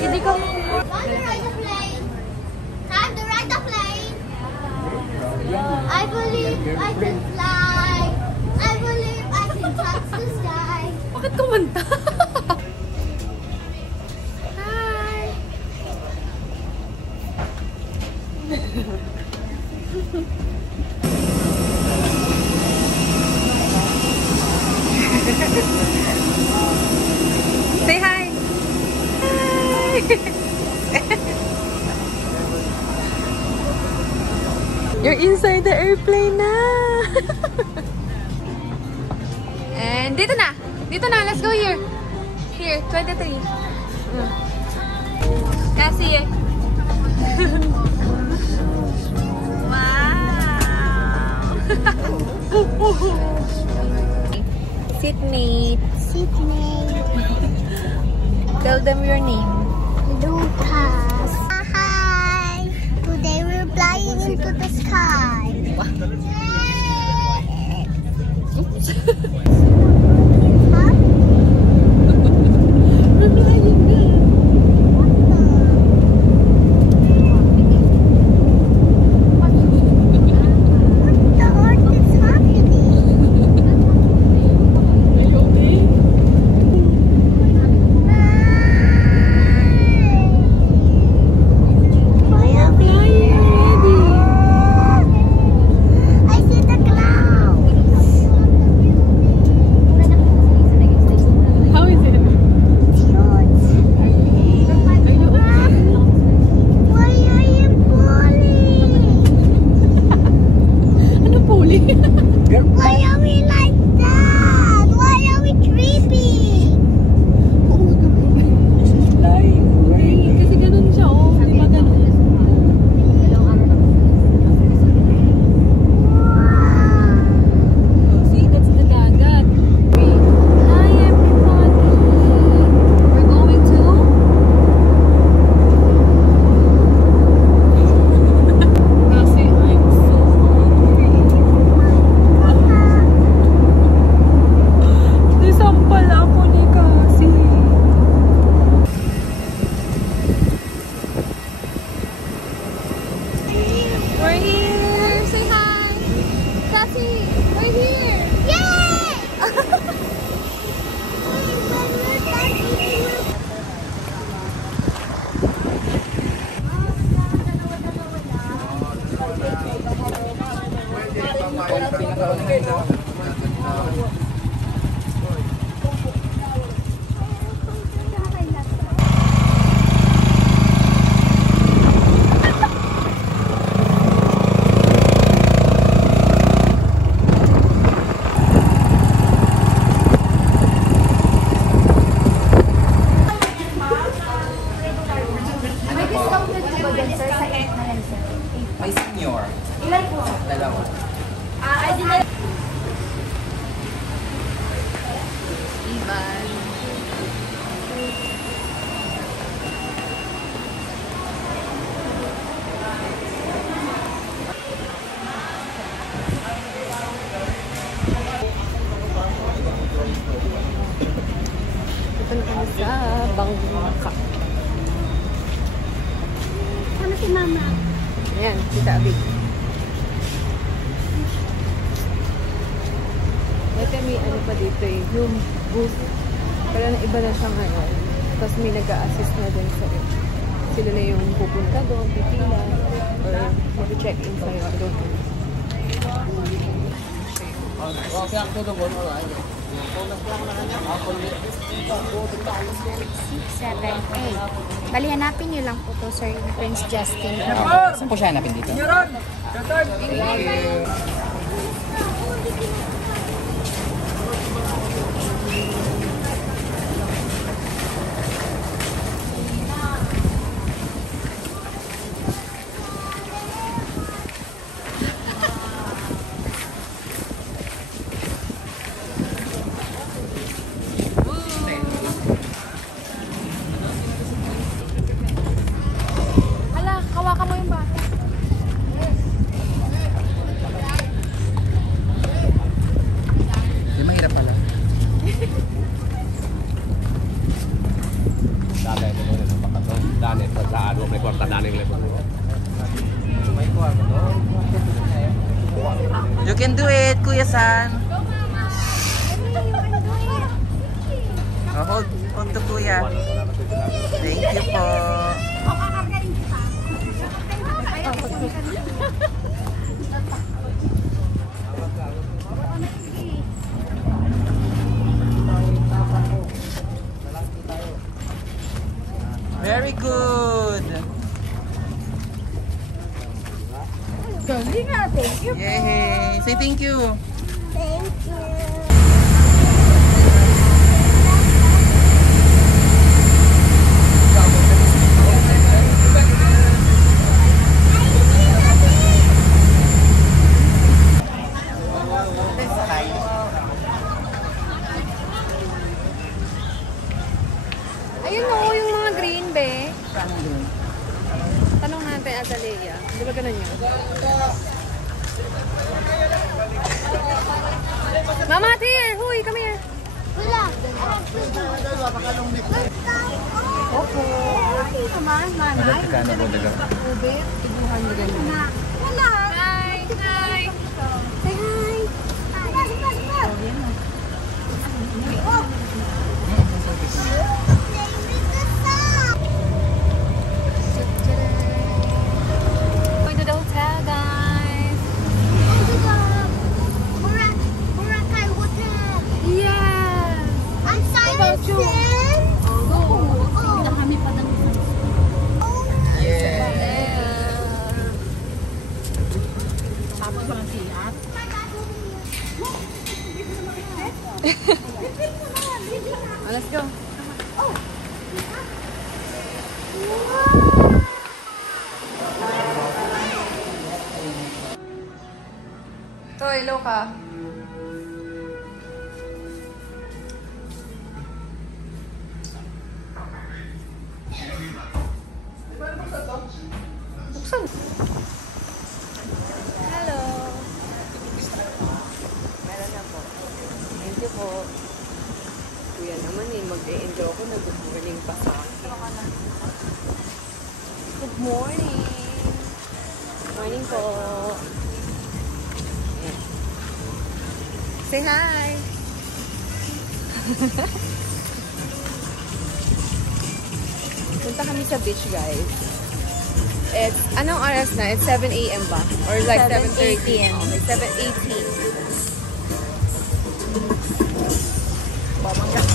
Hindi ka mo. I believe I can fly. I believe I can touch the sky. Bakit kumanta? Hi! Say hi! Hi! You're inside the airplane na! And dito na! Dito na! Let's go here! Here, 23. Kasi wow! Seatmate. Seatmate. Tell them your name. Lucas. Hi. Today we're flying into the sky. May senior. Ilan po? Dalawa. I didn't. Ivan. Ito na kami sa Bangka. Ano si Mama? Ayan, si Tabi. Ito may ano pa dito eh, yung booth. Pero iba na siya ngayon. Tapos may nag-a-assist na din sa sila na yung pupunta doon, pipila, or mag-check-in sa'yo doon. 678. Bali, hanapin niyo lang po to, sir, yung Prince Justin. Saan po siya hanapin dito? Hala, kawakan mo yung bata. You can do it, Kuya San. Go, Mama. You can do it. Oh, hold to Kuya. Thank you po. Very good. Galing nga, thank you. Yay! Say thank you. Thank you. Ayun o, yung mga green be. Tanong natin, Azalea. Di ba ganun yun? Mama, here! Huy, come here! Wala. Opo. Naman, manay. Kano po daga? Ube, 200. Wala. Hi! Hi! Say hi. Pasok, pasok, pasok. Oh. Going to the hotel, guys. Boracay Hotel. Yeah! Ang about you? Sin. Oh. Kami pa ng let's go. Toy, loka. Buksan. Hello. Meron na po. Thank you po. Kuya naman eh, mag-e-enjoy ako. Good morning pa sa akin. Good morning. Morning po. Ayan. Say hi. Punta kami sa beach, guys. It's, anong oras na? It's 7 a.m. ba? Or like 7:30 p.m. Okay, 7:18. Babangga.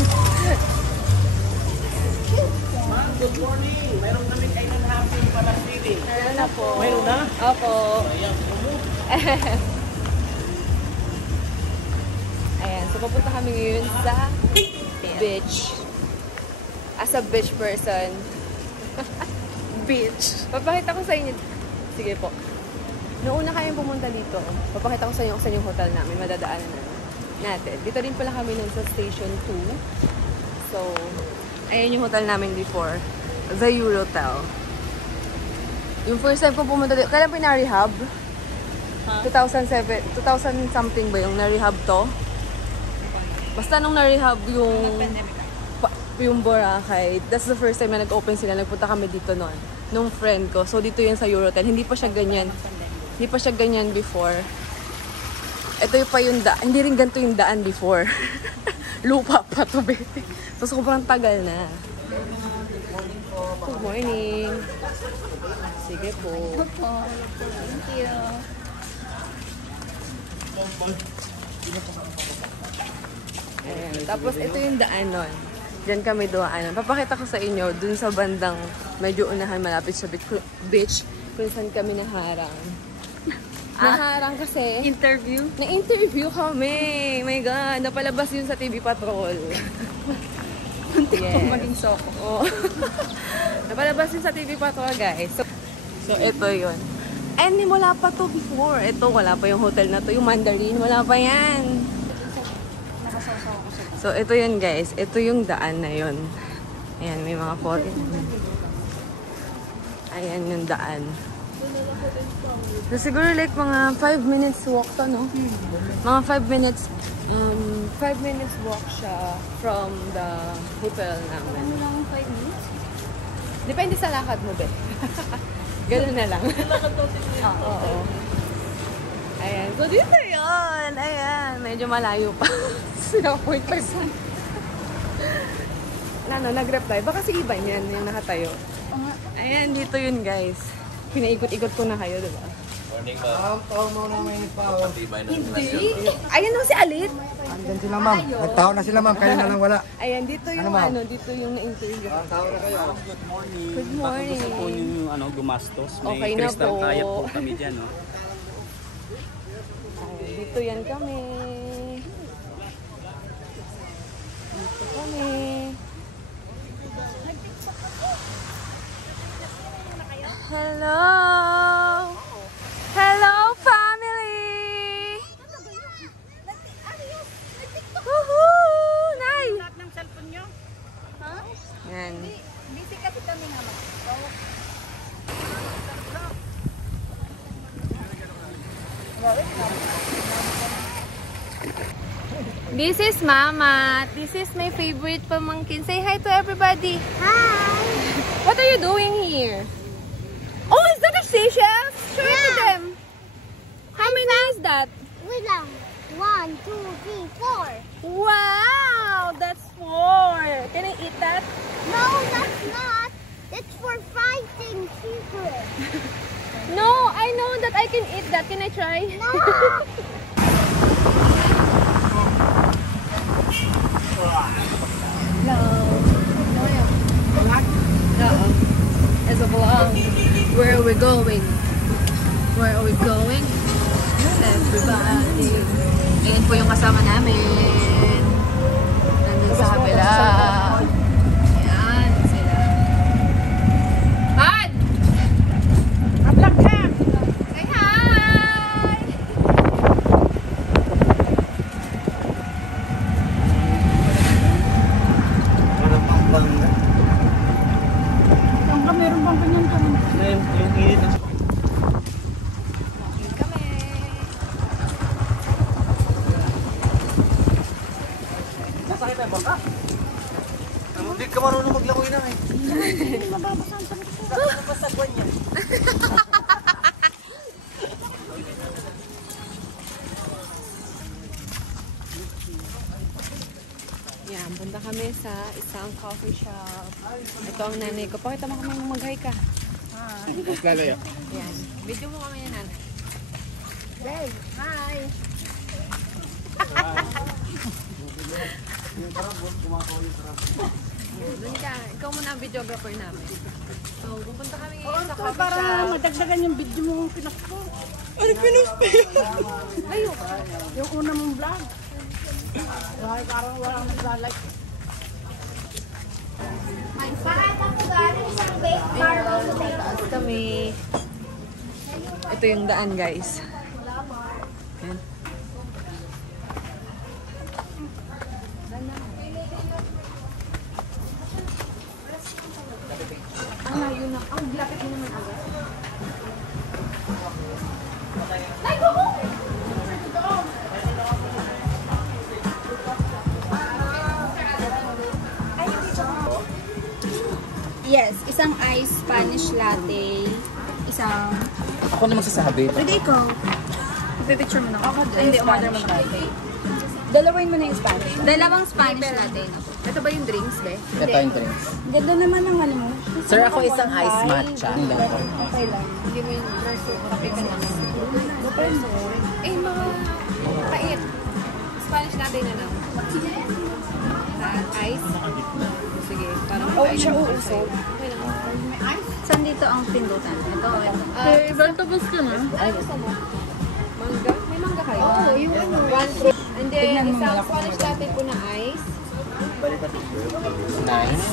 Ma'am, good morning. Meron kami kainan happy para sili. Meron na po. Meron na? Opo. Ayan, so pupunta kami ngayon sa beach. As a beach person. Beach. Papakita ko sa inyo. Sige po. Noong una kayong pumunta dito, papakita ko sa inyo kung saan yung hotel namin. Madadaanan natin. Dito din pala kami nun sa Station 2. So, ayan yung hotel namin before. The Eurotel. Yung first time ko pumunta dito, kailan pinarehab? 2007, 2000 something ba yung narehab to? Basta nung narehab yung Boracay, that's the first time na nag-open sila. Nagpunta kami dito noon. Nung friend ko. So, dito yun sa Eurotel. Hindi pa siya ganyan. Hindi pa siya ganyan before. Ito yung pa yung daan. Hindi rin ganito yung daan before. Lupa pa to, baby. So, sobrang tagal na. Good morning. Sige po. Thank you. Ayan. Tapos, ito yung daan nun. Diyan kami dumaan. Papakita ko sa inyo, dun sa bandang medyo unahan malapit sa beach, kung saan kami naharang. Naharang kasi... Interview? Na-interview kami! My God! Napalabas yun sa TV Patrol. Muntik kong maging soko. Oh. Napalabas yun sa TV Patrol, guys. So ito yun. And wala pa to before. Ito, wala pa yung hotel na to. Yung Mandarin, wala pa yan. So, ito yun, guys. Ito yung daan na yun. Ayan, may mga photo. Ayan yung daan. So, siguro like mga 5 minutes walk to, no? Mga 5 minutes, 5 minutes walk siya from the hotel namin. Ano lang 5 minutes? Depende sa lakad mo, be. Ganun na lang. Oo. Ayan. So, dito yun. Medyo malayo pa. 0.5. Nag-reply. Baka si Iba yan, yung nakatayo. Ayan, dito yun guys. Pinaikot-ikot ko na kayo, diba? Morning, ma'am. Hindi. Ayan o si Alit. Andyan sila ma'am. Nagtao na sila ma'am, kaya na lang wala. Ayan, dito yung dito yung na-interview. Tao na kayo. Good morning. Good morning. Baka gusto po yung gumastos. May Okay na crystal po. kaya po kami dyan. No? Ayan, dito yan kami. Dito kami. Hello! Hello, family! Woohoo! Nay! ng cellphone nyo? Ha? Yan. Busy kasi kami nga mag-talk. This is Mama. This is my favorite pamangkin. Say hi to everybody. Hi. What are you doing here? Oh, is that a seashell? Show it to them. How many is that? Wait lang. 1, 2, 3, 4. Wow, that's 4. Can I eat that? No, that's not. It's for fighting people. No, I know that I can eat that. Can I try? No. As a vlog. Where are we going? Where are we going? Everybody. Ayan po yung kasama namin. Nandun sa kabila. Ayan sila. Bad! Vlog ka! Say hi! Meron bang ganyan ka? Yung init ng Walking kami. Nasakit na bangka? Hindi ka marunong maglangoy na eh. Pasagwan niya. Yan, punta kami sa isang coffee shop. Ito ang nanay ko. Pakita mo kami nung mag-hi ka. Lalayo. Yan. Video mo kami yan, nanay. Hey, hi! Doon ka. Ikaw muna ang videographer namin. So, pupunta kami ngayon sa coffee Para shop. madagdagan yung video mo pinas ko. Ano pinost pa yun? Ayun. Yung una mong vlog. Dahil parang walang naglalike. Pakita ko galing sa bake marble today. Taas kami. Ito yung daan, guys. Yan. Yun na. Ang lapit mo naman agad. Yes, isang ice Spanish latte, isang... Ako na magsasabi. Pwede ikaw. Pipicture mo na ako. Hindi, umorder mo na. Dalawin mo na yung Spanish. Dalawang Spanish latte na. Ito ba yung drinks, be? Ito yung drinks. Ganda naman ang ano mo. Sir, ako isang ice matcha. Okay lang. Hindi mo yung verso. Kape ka lang. Eh, mga pait. Spanish natin na lang. Ice? Sige, parang ice. Siya uusog. Okay lang. Saan dito ang pindutan? Ito, ito. Baltabas ka na. Ano gusto mo? Mangga? May mangga kayo? Oo, yung ano. One fruit. And then, isang Spanish latte po na ice. Nice.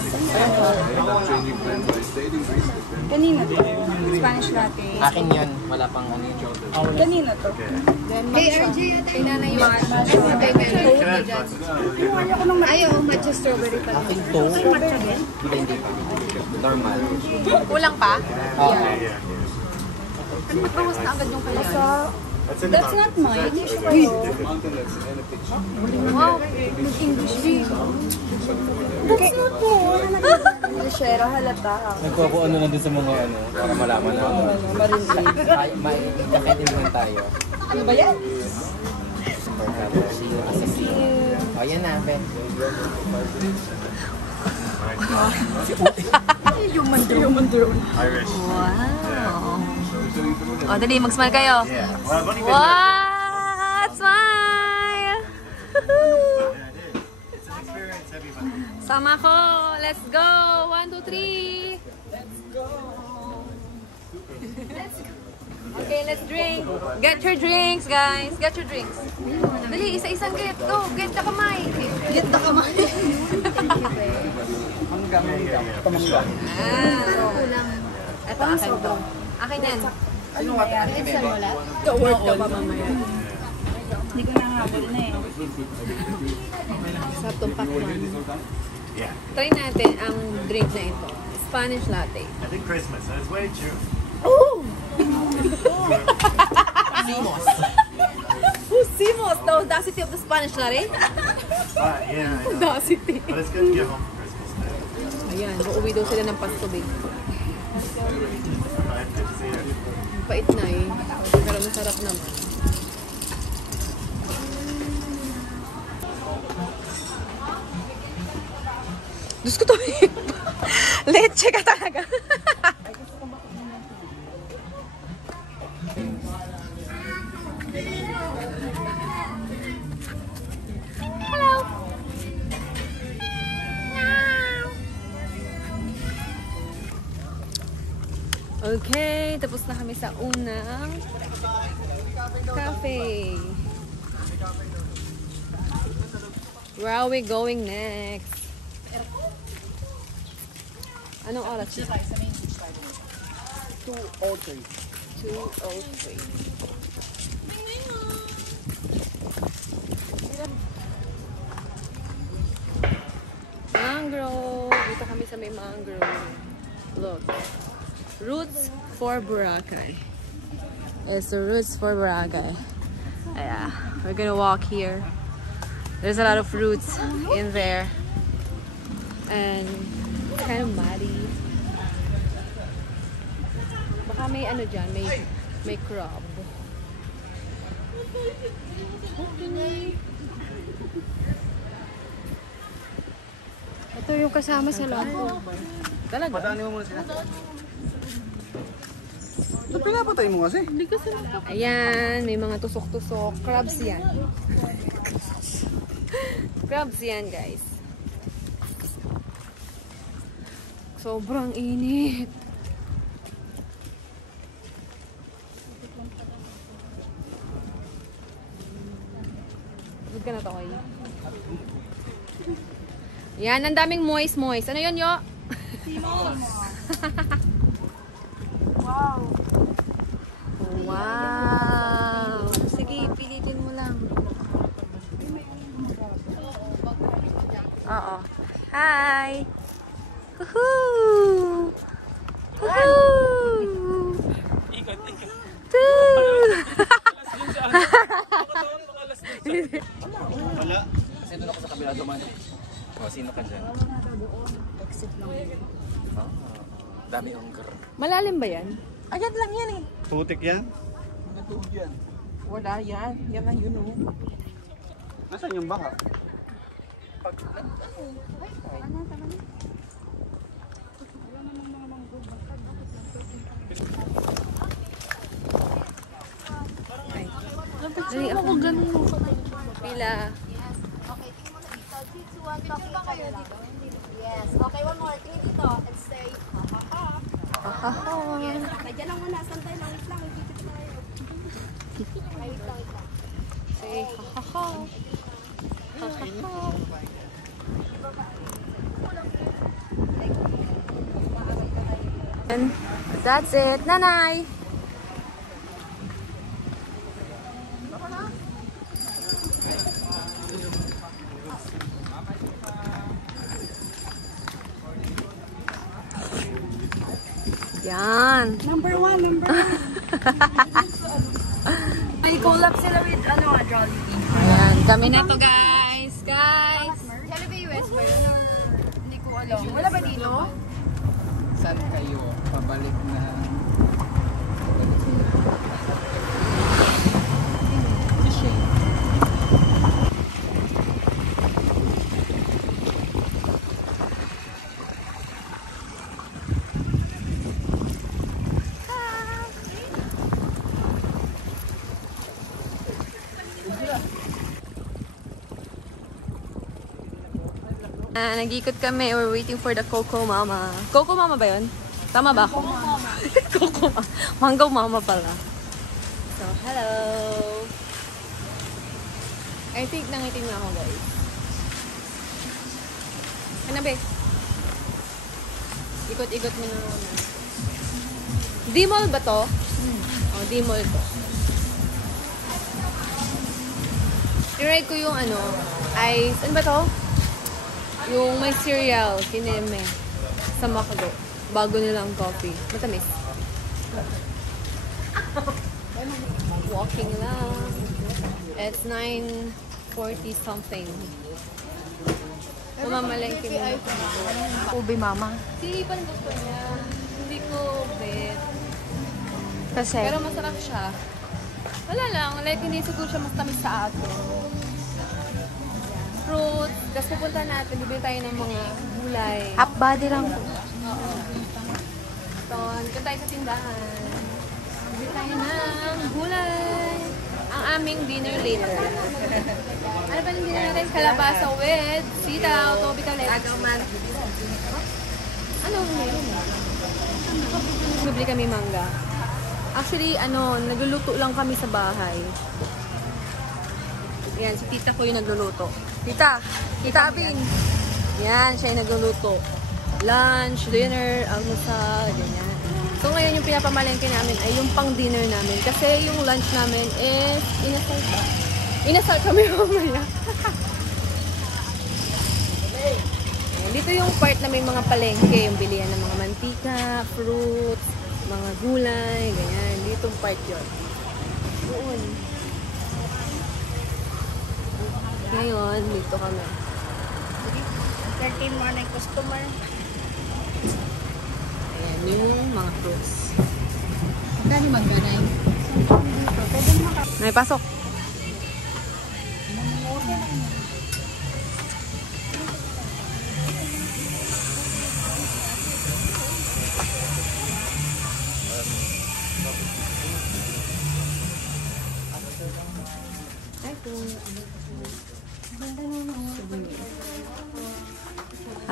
Kanina to. Spanish latte. Akin yun. Wala pang ano yun. Kanina to. Then, RJ, tinanay yung matcha. Ayaw, matcha strawberry pa. Akin to. Hindi pa. Normal. Kulang pa? Oo. Ano ba't bawas na agad yung kaya? That's not mine. Wow, mag-English din. That's not mine. Shera halata. Nagpapaano lang din sa mga ano, para malaman na ano. Maikakit din naman tayo. Ano ba yan? See you Ayan na, Ben. Human drone. Wow. O, dali, mag-smile kayo. What? Smile! Sama ko. Let's go. 1, 2, 3. Okay, let's drink. Get your drinks, guys. Get your drinks. Dali, isa-isang get. Go, get the kamay. Get the kamay. Ito, akin to. Akin yan. Sino nga pinakita si Bebe? Ka-work ka pa mamaya. Hindi ko nahabol na eh. Sa tumpak man. Try natin ang drink na ito. Spanish latte. I think Christmas. That's way true. Simos, the audacity of the Spanish latte. Yeah, I know. Audacity. But it's good to get home for Christmas Day. Ayan, uuwi daw sila ng pastubig. Good to see you. Pait na eh. Pero masarap naman. Diyos ko to eh. Leche ka talaga. Hello. Okay, tapos na kami sa unang cafe. Where are we going next? Anong oras? 2:03. 2:03. Mangrove! Dito kami sa may mangrove. Look. Roots for Boracay. It's the Roots for Boracay. Yeah, we're gonna walk here. There's a lot of roots in there. And it's kind of muddy. Baka may ano dyan, may crab. Okay. Ito yung kasama sa loob. Talaga? Padaanin mo muna sila. Ito pinapatay mo kasi. Ayan, may mga tusok-tusok. Crabs yan. Crabs yan, guys. Sobrang init. Huwag ka na to, kayo. Yan, ang daming moist. Ano yun, yo? Wow. Wow! Sige, pilitin mo lang. Oo. Hi! Woohoo! Woohoo! Wala. Kasi doon ako sa kabila duman. O, sino ka dyan? Exit lang. Dami ongger. Malalim ba yan? Ayan lang yan eh. Putik yan? Wala yan. Yan lang yun oh. Nasaan yung baka? Dali ako ganun mo. Pila. Okay, tingin mo na dito. 3, 2, 1, talking kayo dito. Yes. Okay, one more. Tingin dito and say, ha-ha-ha. Ha-ha-ha. Yes. Nandiyan lang muna. Santay lang. Wait lang. Wait tayo. Ay, wait lang. Say ha-ha-ha. Ha-ha-ha. And that's it. Nanay! Yan. Number one. May collab sila with Jollibee. Ayan. Kami na to, guys. Guys. Jollibee US ba yun? Or hindi ko alam. Wala ba dito? Saan kayo? Pabalik na. Nag-ikot kami. We're waiting for the Coco Mama. Coco Mama ba yun? Tama ba? Coco Mama. Coco Mama. Mango Mama pala. So, hello. I think nangitim na ako, guys. Ano, be? Ikot-ikot mo na. D-mall ba to? Oh, D-mall to. I-ride ko yung ano, ice. Ano ba to? Yung may cereal, kineme. Sa Macdo. Bago nilang coffee. Matamis. Walking lang. It's 9:40 something. Mamalengke mo. Ube mama. Sinipan gusto niya. Hindi ko bet. Kasi, Pero masarap siya. Wala lang. Like, hindi siguro siya mas tamis sa ato. Fruit. Tapos pupunta natin. Bibili tayo ng mga gulay. half body lang po. So, dito tayo sa tindahan. Bibili tayo ng gulay. Ang aming dinner later. Ano ba yung dinner natin? Kalabasa with sitaw, tropical lettuce. Ano meron? Bibili kami mangga. Actually, nagluluto lang kami sa bahay. Yan, si tita ko yung nagluluto. Tita Abing. Yan, siya yung nagluluto. Lunch, dinner, almusal, ganyan. So ngayon yung pinapamalengke namin ay yung pang dinner namin. Kasi yung lunch namin is inasal ba? Inasal kami mamaya. Dito yung part na may mga palengke. Yung bilihan ng mga mantika, fruits, mga gulay, ganyan. Dito yung part yun. Doon. Ngayon, dito kami. 13 more na customer. Ayan, yung mga fruits. Magkano magganay? May pasok.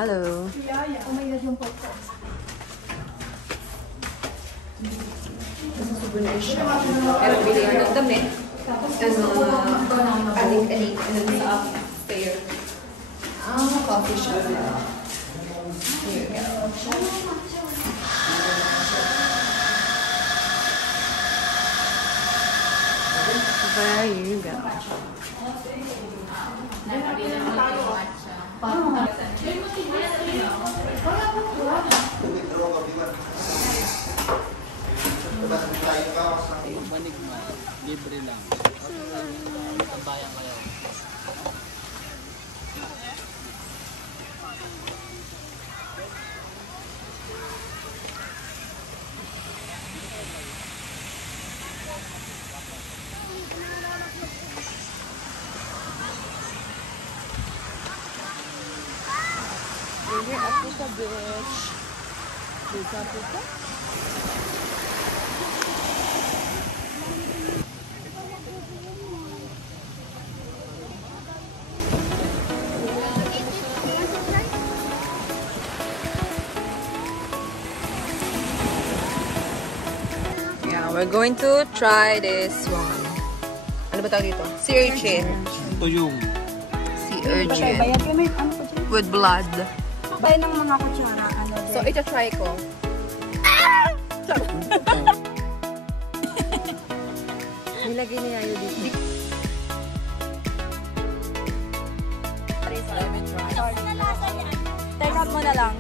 Hello. Pero bili ka ng damit. Alik-alik. And then sa upstairs. Coffee shop. Here we go. There you go. Libre lang. Tambayan kayo. We're here at Puka Beach. Puka. Yeah, we're going to try this one. Ano ba tawag dito? Sea urchin. Ito yung Sea urchin. Bayad kami, ano po dyan? With blood. Bayad ng mga kutsara, ano So, ito try ko. Nilagay niya yun dito. Take out mo na lang.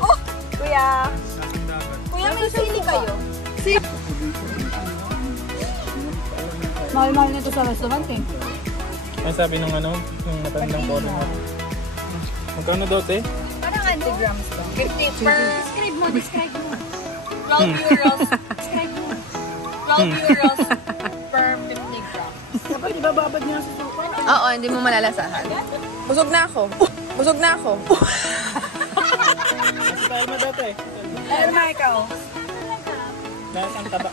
Oh, kuya. Kuya, may sili kayo. Mahal-mahal nito sa restaurant eh. Ang sabi ng ano, yung matandang po. Magkano daw, te? Parang 50 grams to. 50 per... Describe mo. 12 euros. Describe mo. 12 euros per 50 grams. Dapat ibababad niya sa sopa. Oo, hindi mo malalasahan. Busog na ako. Busog na ako. Kaya mo dati. Ayun na ikaw. Dahil ang taba.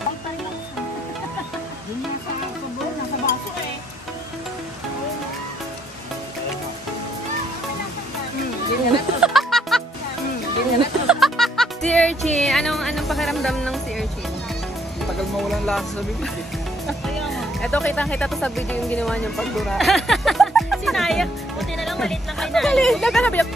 Yung nasa tubo, nasa baso eh. Si Urchin, anong pakiramdam ng si Urchin? Tagal mawalan lasa sa bibig. Ito, kitang-kita to sa video yung ginawa niyang pagdura. Sinaya. Buti na lang, maliit lang kayo na. Galing, nagkanabiyak.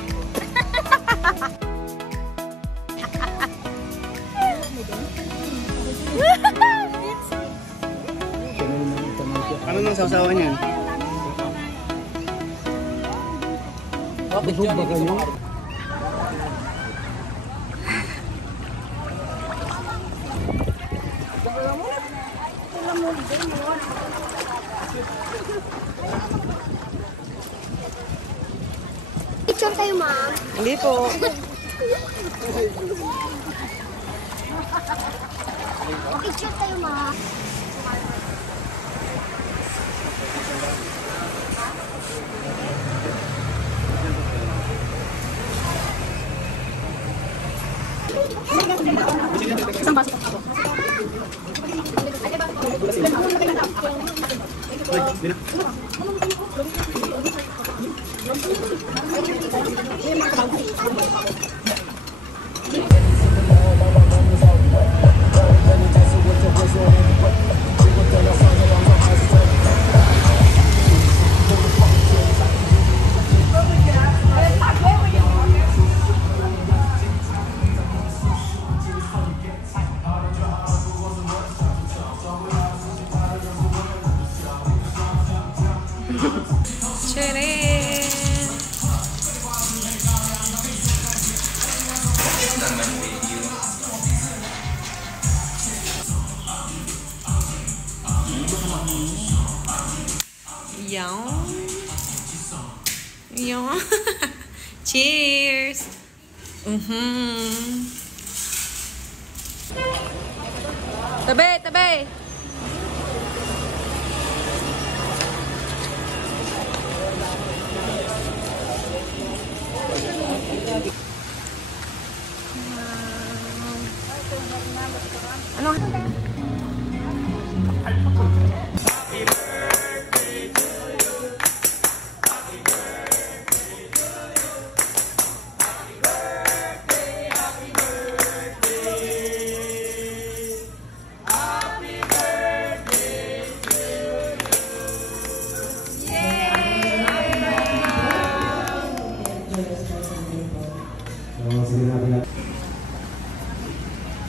Ano nang sausawan yan? Busog ba kayo? Picture tayo, ma'am. Hindi po. Picture tayo, ma'am. Yum. Yum. Cheers. Tabi, tabi. Ano?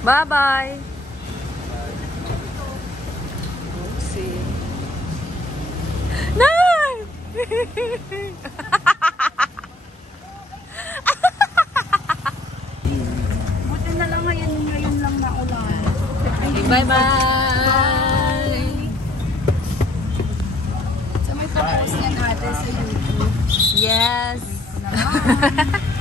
Bye-bye. See. No! Buti na lang ngayon lang na ulan. Bye-bye. So may pag-post yan ate sa YouTube. Yes. Naman.